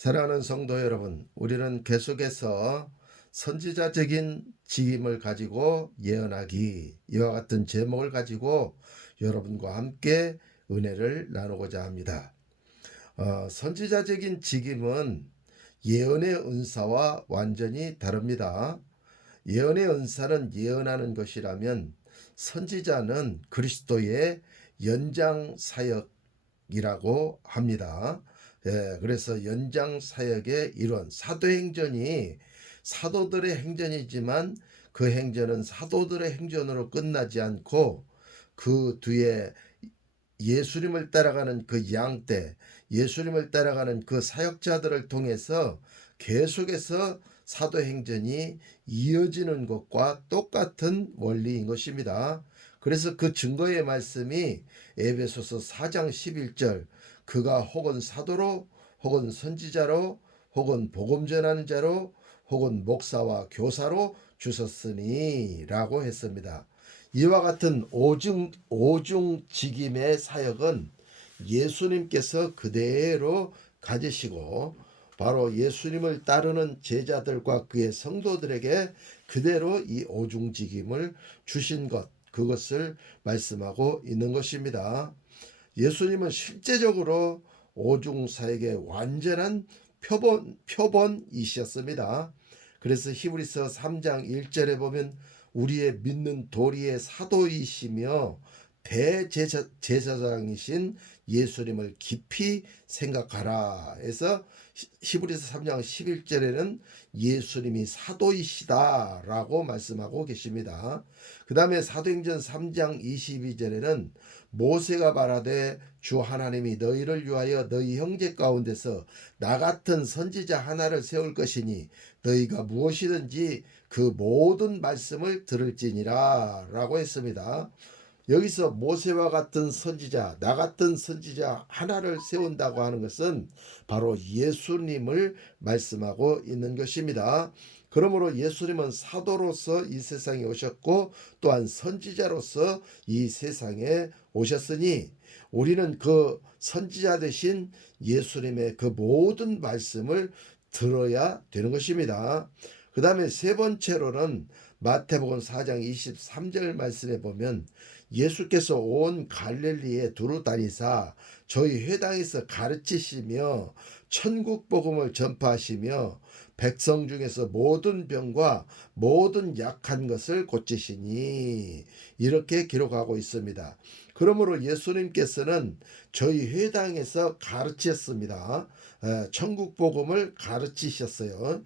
사랑하는 성도 여러분, 우리는 계속해서 선지자적인 직임을 가지고 예언하기, 이와 같은 제목을 가지고 여러분과 함께 은혜를 나누고자 합니다. 선지자적인 직임은 예언의 은사와 완전히 다릅니다. 예언의 은사는 예언하는 것이라면 선지자는 그리스도의 연장 사역이라고 합니다. 그래서 연장 사역의 일원, 사도행전이 사도들의 행전이지만 그 행전은 사도들의 행전으로 끝나지 않고 그 뒤에 예수님을 따라가는 그 양떼, 예수님을 따라가는 그 사역자들을 통해서 계속해서 사도행전이 이어지는 것과 똑같은 원리인 것입니다. 그래서 그 증거의 말씀이 에베소서 4장 11절, 그가 혹은 사도로 혹은 선지자로 혹은 복음 전하는 자로 혹은 목사와 교사로 주셨으니 라고 했습니다. 이와 같은 오중직임의 사역은 예수님께서 그대로 가지시고 바로 예수님을 따르는 제자들과 그의 성도들에게 그대로 이 오중직임을 주신 것, 그것을 말씀하고 있는 것입니다. 예수님은 실제적으로 오중사역의 완전한 표본이셨습니다. 그래서 히브리서 3장 1절에 보면 우리의 믿는 도리의 사도이시며 대제사장이신 예수님을 깊이 생각하라 해서 히브리서 3장 11절에는 예수님이 사도이시다라고 말씀하고 계십니다. 그 다음에 사도행전 3장 22절에는 모세가 말하되 주 하나님이 너희를 위하여 너희 형제 가운데서 나 같은 선지자 하나를 세울 것이니 너희가 무엇이든지 그 모든 말씀을 들을지니라 라고 했습니다. 여기서 모세와 같은 선지자, 나 같은 선지자 하나를 세운다고 하는 것은 바로 예수님을 말씀하고 있는 것입니다. 그러므로 예수님은 사도로서 이 세상에 오셨고 또한 선지자로서 이 세상에 오셨으니 우리는 그 선지자 되신 예수님의 그 모든 말씀을 들어야 되는 것입니다. 그 다음에 세 번째로는 마태복음 4장 23절 말씀에 보면 예수께서 온 갈릴리에 두루 다니사 저희 회당에서 가르치시며 천국 복음을 전파하시며 백성 중에서 모든 병과 모든 약한 것을 고치시니 이렇게 기록하고 있습니다. 그러므로 예수님께서는 저희 회당에서 가르치셨습니다. 천국 복음을 가르치셨어요.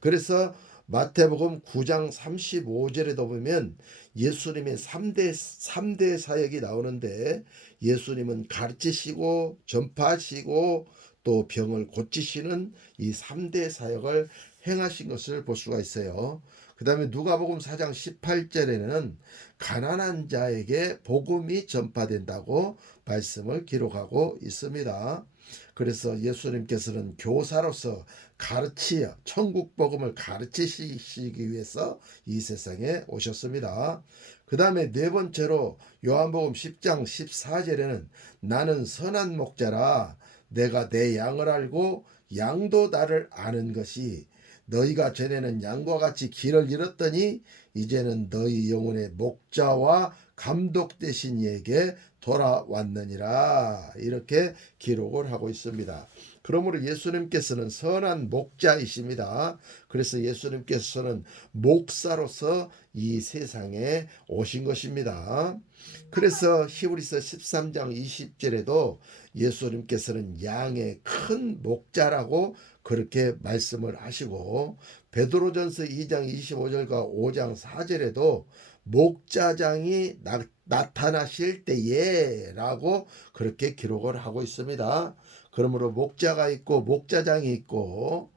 그래서 마태복음 9장 35절에도 보면 예수님의 3대 사역이 나오는데 예수님은 가르치시고 전파하시고 또 병을 고치시는 이 3대 사역을 행하신 것을 볼 수가 있어요. 그 다음에 누가복음 4장 18절에는 가난한 자에게 복음이 전파된다고 말씀을 기록하고 있습니다. 그래서 예수님께서는 교사로서 가르치어 천국 복음을 가르치시기 위해서 이 세상에 오셨습니다. 그 다음에 네 번째로 요한복음 10장 14절에는 나는 선한 목자라 내가 내 양을 알고 양도 나를 아는 것이 너희가 전에는 양과 같이 길을 잃었더니 이제는 너희 영혼의 목자와 감독 되신 이에게 돌아왔느니라 이렇게 기록을 하고 있습니다. 그러므로 예수님께서는 선한 목자이십니다. 그래서 예수님께서는 목사로서 이 세상에 오신 것입니다. 그래서 히브리서 13장 20절에도 예수님께서는 양의 큰 목자라고 그렇게 말씀을 하시고 베드로전서 2장 25절과 5장 4절에도 목자장이 나타나실 때에 라고 그렇게 기록을 하고 있습니다. 그러므로 목자가 있고 목자장이 있고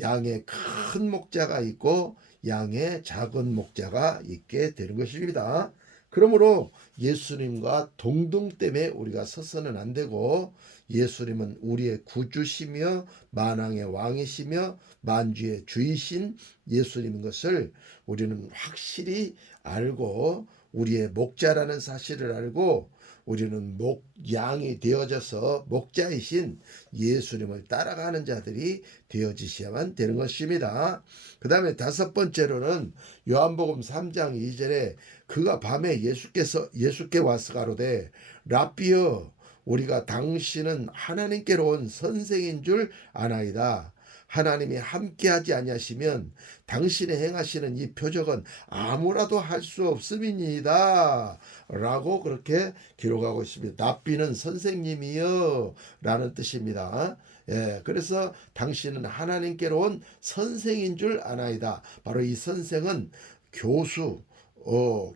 양의 큰 목자가 있고 양의 작은 목자가 있게 되는 것입니다. 그러므로 예수님과 동등 때문에 우리가 서서는 안 되고 예수님은 우리의 구주시며 만왕의 왕이시며 만주의 주이신 예수님인 것을 우리는 확실히 알고 우리의 목자라는 사실을 알고 우리는 목양이 되어져서 목자이신 예수님을 따라가는 자들이 되어지셔야만 되는 것입니다. 그 다음에 다섯 번째로는 요한복음 3장 2절에 그가 밤에 예수께 와서 가로되 랍비여 우리가 당신은 하나님께로 온 선생인 줄 아나이다. 하나님이 함께하지 아니하시면 당신의 행하시는 이 표적은 아무라도 할 수 없음이니이다 라고 그렇게 기록하고 있습니다. 랍비는 선생님이여 라는 뜻입니다. 예, 그래서 당신은 하나님께로 온 선생인 줄 아나이다. 바로 이 선생은 교수,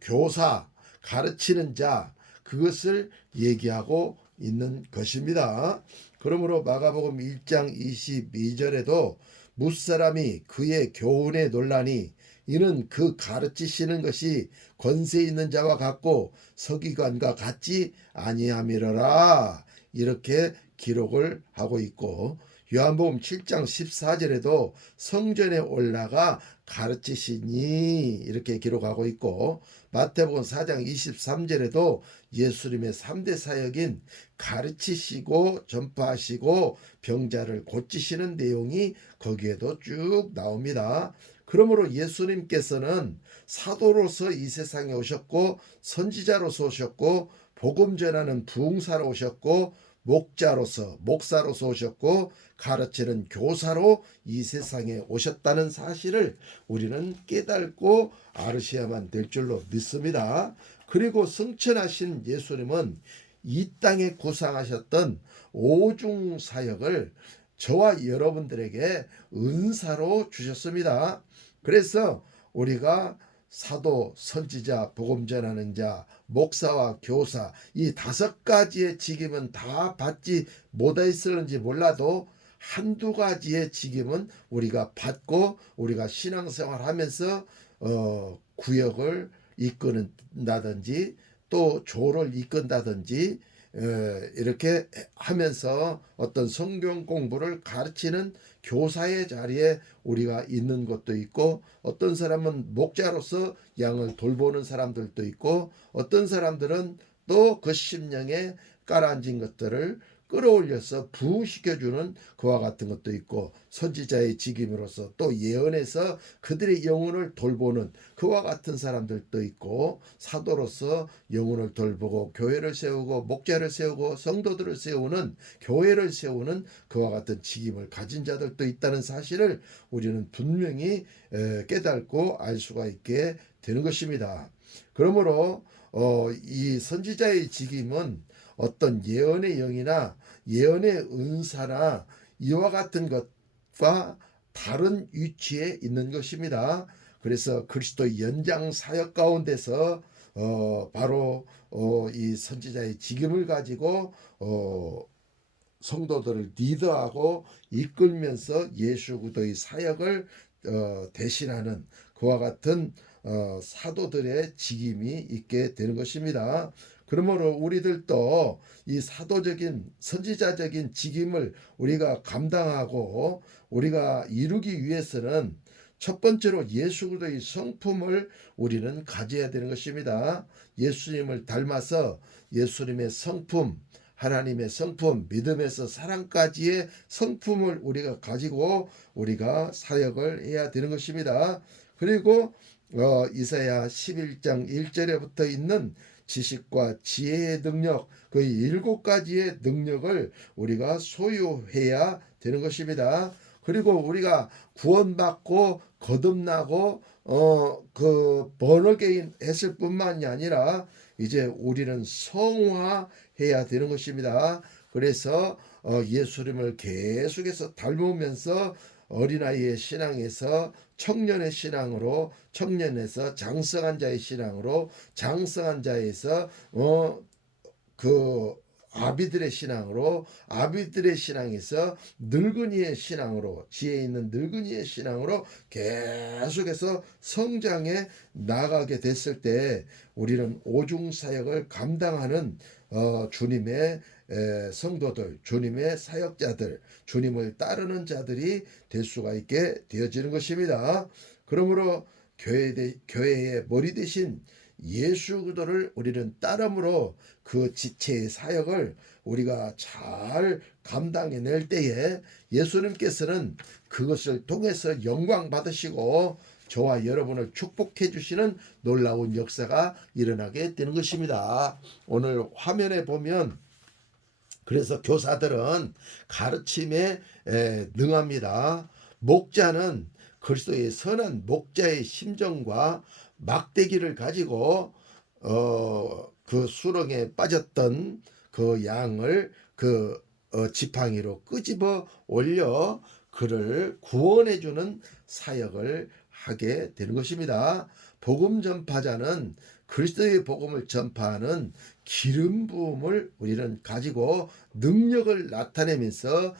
교사, 가르치는 자, 그것을 얘기하고 있는 것입니다. 그러므로 마가복음 1장 22절에도 무사람이 그의 교훈에 놀라니 이는 그 가르치시는 것이 권세 있는 자와 같고 서기관과 같지 아니함이러라 이렇게 기록을 하고 있고, 요한복음 7장 14절에도 성전에 올라가 가르치시니 이렇게 기록하고 있고, 마태복음 4장 23절에도 예수님의 3대 사역인 가르치시고 전파하시고 병자를 고치시는 내용이 거기에도 쭉 나옵니다. 그러므로 예수님께서는 사도로서 이 세상에 오셨고 선지자로서 오셨고 복음 전하는 부흥사로 오셨고 목사로서 오셨고 가르치는 교사로 이 세상에 오셨다는 사실을 우리는 깨닫고 알으셔야만 될 줄로 믿습니다. 그리고 승천하신 예수님은 이 땅에 구상하셨던 오중 사역을 저와 여러분들에게 은사로 주셨습니다. 그래서 우리가 사도, 선지자, 복음 전하는 자, 목사와 교사 이 다섯 가지의 직임은 다 받지 못했을는지 몰라도 한두 가지의 직임은 우리가 받고 우리가 신앙생활 하면서 구역을 이끈다든지 또 조를 이끈다든지 이렇게 하면서 어떤 성경 공부를 가르치는 교사의 자리에 우리가 있는 것도 있고, 어떤 사람은 목자로서 양을 돌보는 사람들도 있고, 어떤 사람들은 또 그 심령에 깔아앉은 것들을 끌어올려서 부흥시켜주는 그와 같은 것도 있고, 선지자의 직임으로서 또 예언해서 그들의 영혼을 돌보는 그와 같은 사람들도 있고, 사도로서 영혼을 돌보고 교회를 세우고 목자를 세우고 성도들을 세우는 교회를 세우는 그와 같은 직임을 가진 자들도 있다는 사실을 우리는 분명히 깨닫고 알 수가 있게 되는 것입니다. 그러므로 이 선지자의 직임은 어떤 예언의 영이나 예언의 은사나 이와 같은 것과 다른 위치에 있는 것입니다. 그래서 그리스도 연장 사역 가운데서 바로 이 선지자의 직임을 가지고 성도들을 리더하고 이끌면서 예수 그리스도의 사역을 대신하는 그와 같은 사도들의 직임이 있게 되는 것입니다. 그러므로 우리들도 이 사도적인 선지자적인 직임을 우리가 감당하고 우리가 이루기 위해서는 첫 번째로 예수 그리스도의 성품을 우리는 가져야 되는 것입니다. 예수님을 닮아서 예수님의 성품, 하나님의 성품, 믿음에서 사랑까지의 성품을 우리가 가지고 우리가 사역을 해야 되는 것입니다. 그리고 이사야 11장 1절에 있는 지식과 지혜의 능력, 그 7가지의 능력을 우리가 소유해야 되는 것입니다. 그리고 우리가 구원받고 거듭나고 그 번어게인 했을 뿐만이 아니라 이제 우리는 성화해야 되는 것입니다. 그래서 예수님을 계속해서 닮으면서 어린아이의 신앙에서 청년의 신앙으로, 청년에서 장성한 자의 신앙으로, 장성한 자에서 그 아비들의 신앙으로, 아비들의 신앙에서 늙은이의 신앙으로, 지혜 있는 늙은이의 신앙으로 계속해서 성장해 나가게 됐을 때 우리는 오중사역을 감당하는 주님의 성도들, 주님의 사역자들, 주님을 따르는 자들이 될 수가 있게 되어지는 것입니다. 그러므로 교회의 머리 대신 예수 그리스도를 우리는 따름으로 그 지체의 사역을 우리가 잘 감당해낼 때에 예수님께서는 그것을 통해서 영광 받으시고 저와 여러분을 축복해 주시는 놀라운 역사가 일어나게 되는 것입니다. 오늘 화면에 보면 그래서 교사들은 가르침에 능합니다. 목자는 그리스도의 선한 목자의 심정과 막대기를 가지고 그 수렁에 빠졌던 그 양을 그 지팡이로 끄집어 올려 그를 구원해 주는 사역을 하게 되는 것입니다. 복음 전파자는 그리스도의 복음을 전파하는 기름 부음을 우리는 가지고 능력을 나타내면서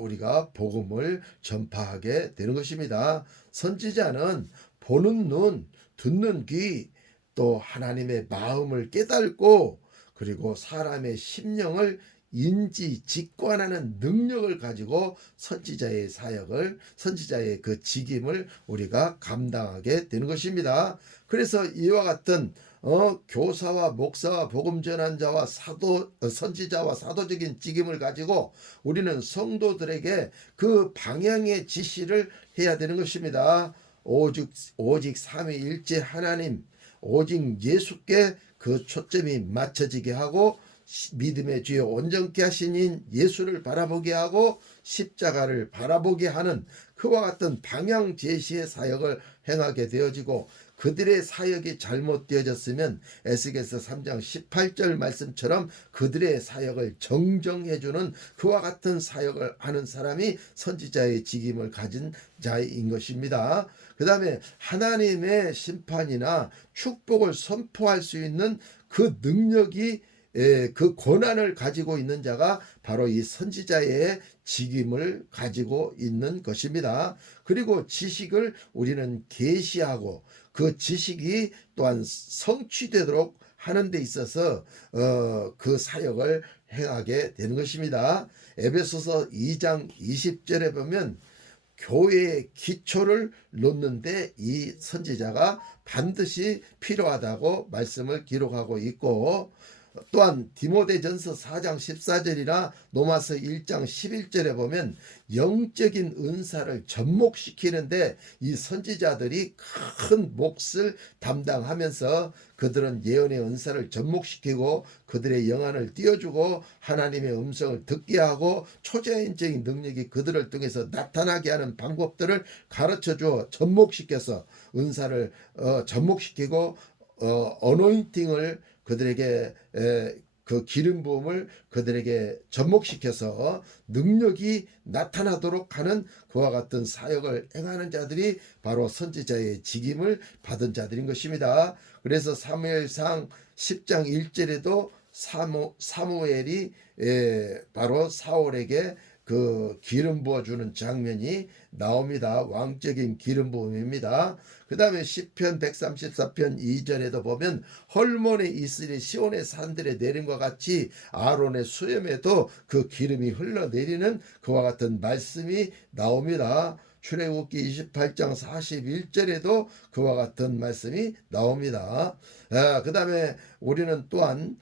우리가 복음을 전파하게 되는 것입니다. 선지자는 보는 눈, 듣는 귀, 또 하나님의 마음을 깨닫고 그리고 사람의 심령을 인지 직관하는 능력을 가지고 선지자의 사역을 선지자의 그 직임을 우리가 감당하게 되는 것입니다. 그래서 이와 같은 교사와 목사와 복음 전환자와 사도 선지자와 사도적인 직임을 가지고 우리는 성도들에게 그 방향의 지시를 해야 되는 것입니다. 오직 삼위일체 하나님 오직 예수께 그 초점이 맞춰지게 하고 믿음의 주여 온전케 하신 예수를 바라보게 하고 십자가를 바라보게 하는 그와 같은 방향 제시의 사역을 행하게 되어지고 그들의 사역이 잘못되어졌으면 에스겔서 3장 18절 말씀처럼 그들의 사역을 정정해주는 그와 같은 사역을 하는 사람이 선지자의 직임을 가진 자인 것입니다. 그 다음에 하나님의 심판이나 축복을 선포할 수 있는 그 능력이 그 권한을 가지고 있는 자가 바로 이 선지자의 직임을 가지고 있는 것입니다. 그리고 지식을 우리는 계시하고 그 지식이 또한 성취되도록 하는 데 있어서 그 사역을 행하게 되는 것입니다. 에베소서 2장 20절에 보면 교회의 기초를 놓는데 이 선지자가 반드시 필요하다고 말씀을 기록하고 있고 또한 디모데전서 4장 14절이나 로마서 1장 11절에 보면 영적인 은사를 접목시키는데 이 선지자들이 큰 몫을 담당하면서 그들은 예언의 은사를 접목시키고 그들의 영안을 띄워주고 하나님의 음성을 듣게 하고 초자연적인 능력이 그들을 통해서 나타나게 하는 방법들을 가르쳐주어 접목시켜서 은사를 접목시키고 어노인팅을 그들에게 그 기름 부음을 그들에게 접목시켜서 능력이 나타나도록 하는 그와 같은 사역을 행하는 자들이 바로 선지자의 직임을 받은 자들인 것입니다. 그래서 사무엘상 10장 1절에도 사무엘이 바로 사울에게 그 기름 부어주는 장면이 나옵니다. 왕적인 기름 부음입니다. 그 다음에 시편 134편 2절에도 보면 헐몬에 이스라엘 시온의 산들에 내린 것 같이 아론의 수염에도 그 기름이 흘러내리는 그와 같은 말씀이 나옵니다. 출애굽기 28장 41절에도 그와 같은 말씀이 나옵니다. 그 다음에 우리는 또한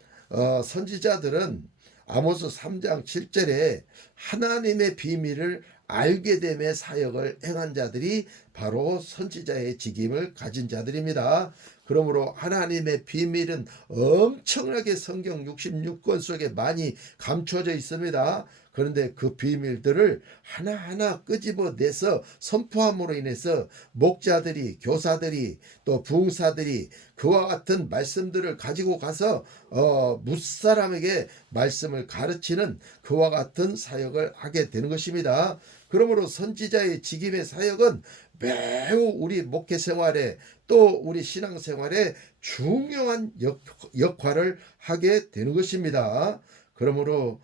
선지자들은 아모스 3장 7절에 하나님의 비밀을 알게 됨의 사역을 행한 자들이 바로 선지자의 직임을 가진 자들입니다. 그러므로 하나님의 비밀은 엄청나게 성경 66권 속에 많이 감춰져 있습니다. 그런데 그 비밀들을 하나하나 끄집어내서 선포함으로 인해서 목자들이 교사들이 또 부흥사들이 그와 같은 말씀들을 가지고 가서 무사람에게 말씀을 가르치는 그와 같은 사역을 하게 되는 것입니다. 그러므로 선지자의 직임의 사역은 매우 우리 목회 생활에 또 우리 신앙 생활에 중요한 역할을 하게 되는 것입니다. 그러므로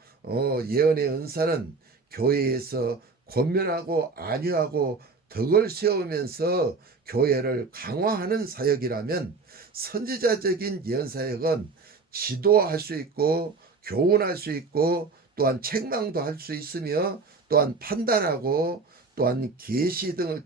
예언의 은사는 교회에서 권면하고 안위하고 덕을 세우면서 교회를 강화하는 사역이라면 선지자적인 예언 사역은 지도할 수 있고 교훈할 수 있고 또한 책망도 할 수 있으며 또한 판단하고 또한 계시 등을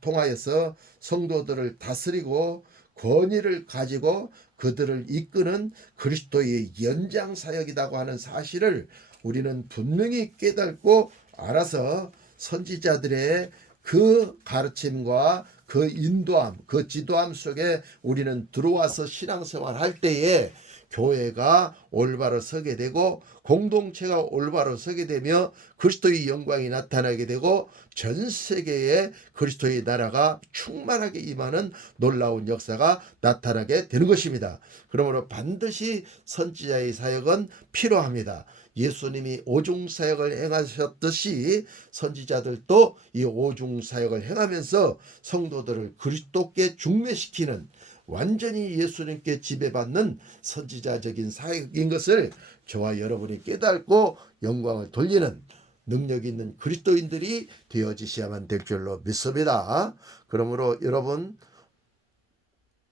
통하여서 성도들을 다스리고 권위를 가지고 그들을 이끄는 그리스도의 연장 사역이라고 하는 사실을 우리는 분명히 깨닫고 알아서 선지자들의 그 가르침과 그 인도함, 그 지도함 속에 우리는 들어와서 신앙생활 할 때에 교회가 올바로 서게 되고 공동체가 올바로 서게 되며 그리스도의 영광이 나타나게 되고 전 세계에 그리스도의 나라가 충만하게 임하는 놀라운 역사가 나타나게 되는 것입니다. 그러므로 반드시 선지자의 사역은 필요합니다. 예수님이 오중사역을 행하셨듯이 선지자들도 이 오중사역을 행하면서 성도들을 그리스도께 중매시키는 완전히 예수님께 지배받는 선지자적인 사역인 것을 저와 여러분이 깨닫고 영광을 돌리는 능력 있는 그리스도인들이 되어지셔야만 될 줄로 믿습니다. 그러므로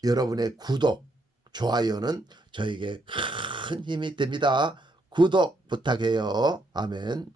여러분의 구독, 좋아요는 저에게 큰 힘이 됩니다. 구독 부탁해요. 아멘.